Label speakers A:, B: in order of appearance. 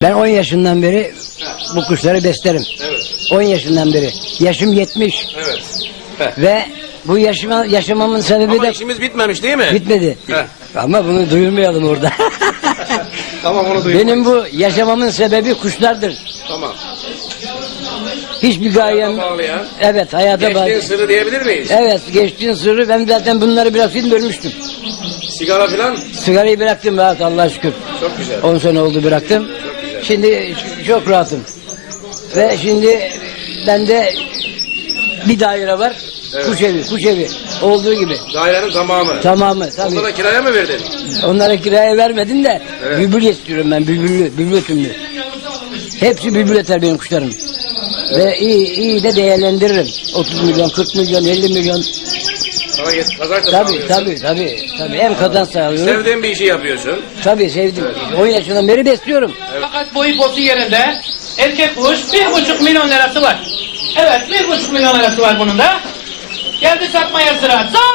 A: Ben 10 yaşından beri bu kuşları beslerim.
B: Evet.
A: 10 yaşından beri. Yaşım 70
B: Evet. Heh.
A: ve bu yaşamamın sebebi
B: Ama
A: de
B: işimiz bitmemiş değil mi?
A: bitmedi.
B: Heh.
A: Ama bunu duyurmayalım orada.
B: Tamam, onu duyuyorum.
A: Benim bu yaşamamın sebebi kuşlardır.
B: Tamam.
A: Hiçbir gayem...
B: Bağlayan.
A: Evet, hayata
B: Geçtiğin
A: bağlı.
B: sırrı diyebilir miyiz?
A: Evet, geçtiğin sırrı. Ben zaten bunları bıraktım, bölmüştüm.
B: Sigara falan.
A: Sigarayı bıraktım rahat, Allah'a şükür.
B: Çok güzel.
A: 10 sene oldu bıraktım.
B: Çok güzel.
A: Şimdi çok rahatım. Ve şimdi bende bir daire var.
B: Evet.
A: Kuş evi. Olduğu gibi.
B: Dairenin tamamı.
A: Tamamı tabii.
B: Onlara kiraya mı verdin?
A: Onlara kiraya vermedim de
B: Evet.
A: bülbül istiyorum ben, bülbül tümlü. Hepsi bülbül eter benim kuşlarım. Ve iyi de değerlendiririm. 30 milyon, 40 milyon, 50 milyon.
B: Sana kazanç da
A: Tabii,
B: sağlıyorsun.
A: tabii. Hem kazanç sağlıyorum.
B: Sevdiğin bir işi yapıyorsun.
A: Tabii sevdim. 10 yaşından beri besliyorum.
C: Fakat boyu posu yerinde erkek kuş 1,5 milyon lirası var. Evet 1,5 milyon lirası var bunun da. Geldi satmaya sıra.